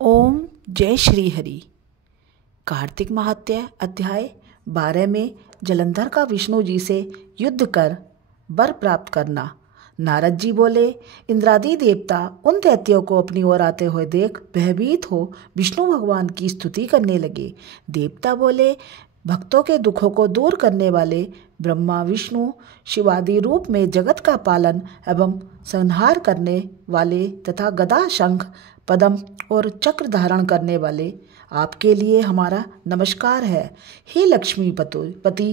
ओम जय श्री हरि। कार्तिक महात्म्य अध्याय 12 में जलंधर का विष्णु जी से युद्ध कर वर प्राप्त करना। नारद जी बोले, इंद्रादि देवता उन दैत्यों को अपनी ओर आते हुए देख भयभीत हो विष्णु भगवान की स्तुति करने लगे। देवता बोले, भक्तों के दुखों को दूर करने वाले ब्रह्मा विष्णु शिवादि रूप में जगत का पालन एवं संहार करने वाले तथा गदा शंख पद्म और चक्र धारण करने वाले आपके लिए हमारा नमस्कार है। हे लक्ष्मी पति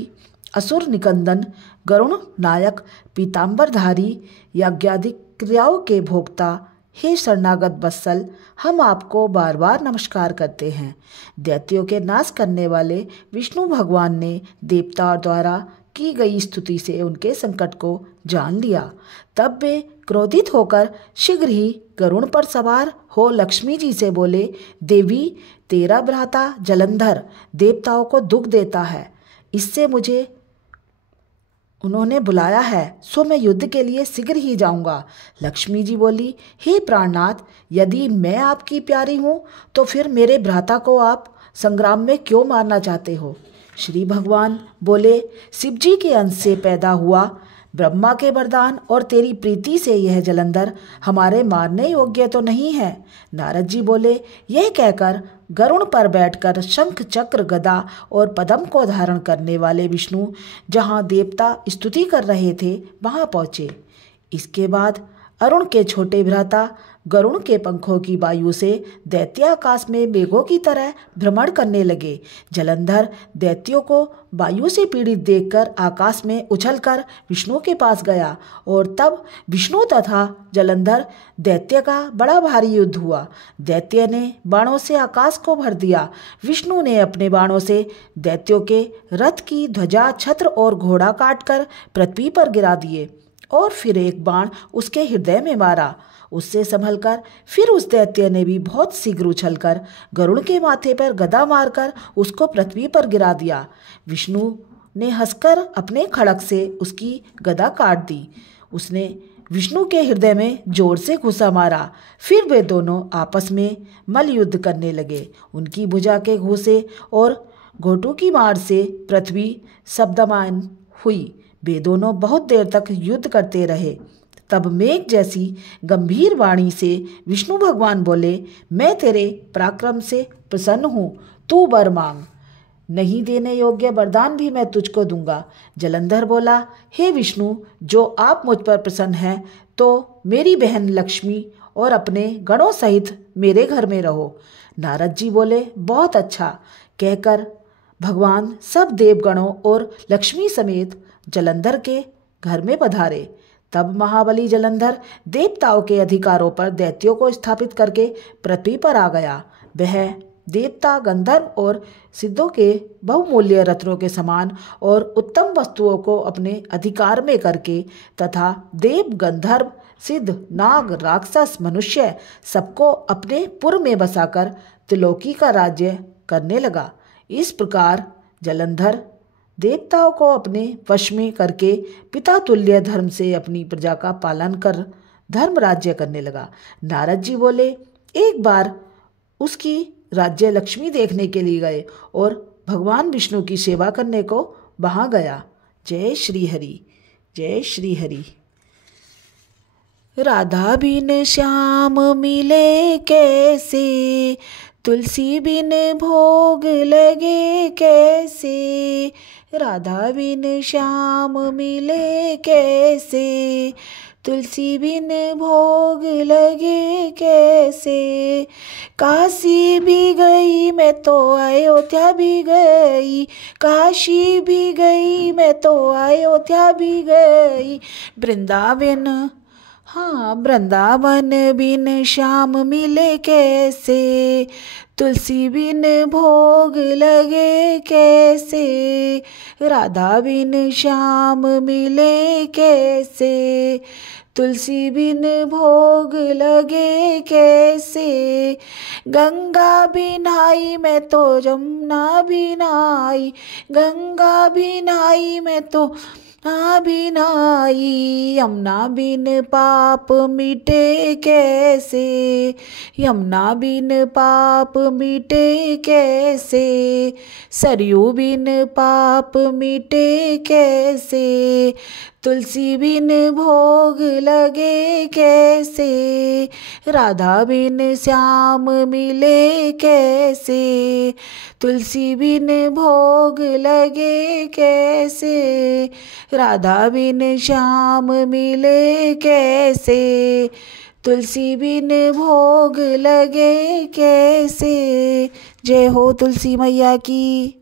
असुर निकंदन गरुण नायक पीतांबरधारी यज्ञादि क्रियाओं के भोक्ता, हे शरणागत वत्सल, हम आपको बार बार नमस्कार करते हैं। दैत्यों के नाश करने वाले विष्णु भगवान ने देवताओं द्वारा की गई स्तुति से उनके संकट को जान लिया। तब वे क्रोधित होकर शीघ्र ही गरुड़ पर सवार हो लक्ष्मी जी से बोले, देवी, तेरा भ्राता जलंधर देवताओं को दुख देता है, इससे मुझे उन्होंने बुलाया है, सो मैं युद्ध के लिए शीघ्र ही जाऊंगा। लक्ष्मी जी बोली, हे प्राणनाथ, यदि मैं आपकी प्यारी हूँ तो फिर मेरे भ्राता को आप संग्राम में क्यों मारना चाहते हो? श्री भगवान बोले, शिव जी के अंश से पैदा हुआ ब्रह्मा के वरदान और तेरी प्रीति से यह जलंधर हमारे मारने योग्य तो नहीं है। नारद जी बोले, यह कहकर गरुड़ पर बैठकर शंख चक्र गदा और पद्म को धारण करने वाले विष्णु जहाँ देवता स्तुति कर रहे थे वहाँ पहुँचे। इसके बाद अरुण के छोटे भ्राता गरुड़ के पंखों की वायु से दैत्य आकाश में मेघों की तरह भ्रमण करने लगे। जलंधर दैत्यों को वायु से पीड़ित देखकर आकाश में उछलकर विष्णु के पास गया और तब विष्णु तथा जलंधर दैत्य का बड़ा भारी युद्ध हुआ। दैत्य ने बाणों से आकाश को भर दिया। विष्णु ने अपने बाणों से दैत्यों के रथ की ध्वजा छत्र और घोड़ा काटकर पृथ्वी पर गिरा दिए और फिर एक बाण उसके हृदय में मारा। उससे संभलकर फिर उस दैत्य ने भी बहुत शीघ्र उछलकर गरुड़ के माथे पर गदा मारकर उसको पृथ्वी पर गिरा दिया। विष्णु ने हंसकर अपने खड़ग से उसकी गदा काट दी। उसने विष्णु के हृदय में जोर से घुसा मारा। फिर वे दोनों आपस में मल्ल युद्ध करने लगे। उनकी भुजा के घूंसे और घोटों की मार से पृथ्वी शब्दमान हुई। वे दोनों बहुत देर तक युद्ध करते रहे। तब मेघ जैसी गंभीर वाणी से विष्णु भगवान बोले, मैं तेरे पराक्रम से प्रसन्न हूँ, तू वर मांग, नहीं देने योग्य वरदान भी मैं तुझको दूंगा। जलंधर बोला, हे विष्णु, जो आप मुझ पर प्रसन्न हैं तो मेरी बहन लक्ष्मी और अपने गणों सहित मेरे घर में रहो। नारद जी बोले, बहुत अच्छा कहकर भगवान सब देवगणों और लक्ष्मी समेत जलंधर के घर में पधारे। तब महाबली जलंधर देवताओं के अधिकारों पर दैत्यों को स्थापित करके पृथ्वी पर आ गया। वह देवता गंधर्व और सिद्धों के बहुमूल्य रत्नों के समान और उत्तम वस्तुओं को अपने अधिकार में करके तथा देव गंधर्व सिद्ध नाग राक्षस मनुष्य सबको अपने पुर में बसाकर त्रिलोकी का राज्य करने लगा। इस प्रकार जलंधर देवताओं को अपने वश में करके पिता तुल्य धर्म से अपनी प्रजा का पालन कर धर्म राज्य करने लगा। नारद जी बोले, एक बार उसकी राज्य लक्ष्मी देखने के लिए गए और भगवान विष्णु की सेवा करने को वहाँ गया। जय श्री हरि, जय श्री हरि। राधा बिन श्याम मिले कैसे, तुलसी बिन भोग लगे कैसे। राधा बिन श्याम मिले कैसे, तुलसी बिन भोग लगे कैसे। काशी भी गई मैं तो अयोध्या भी गई, काशी भी गई मैं तो अयोध्या भी गई। वृंदावन, हाँ वृंदावन बिन श्याम मिले कैसे, तुलसी बिन भोग लगे कैसे। राधा बिन श्याम मिले कैसे, तुलसी बिन भोग लगे कैसे। गंगा भी नहाई मैं तो जमुना भी नहाई, गंगा भी नहाई मैं तो यमुना बिन आई, यमुना बिन पाप मिटे कैसे, यमुना बिन पाप मिटे कैसे, सरयू बिन पाप मिटे कैसे, तुलसी बिन भोग लगे कैसे, राधा बिन श्याम मिले कैसे, तुलसी बिन भोग लगे कैसे, राधा बिन श्याम मिले कैसे, तुलसी बिन भोग लगे कैसे। जय हो तुलसी मैया की।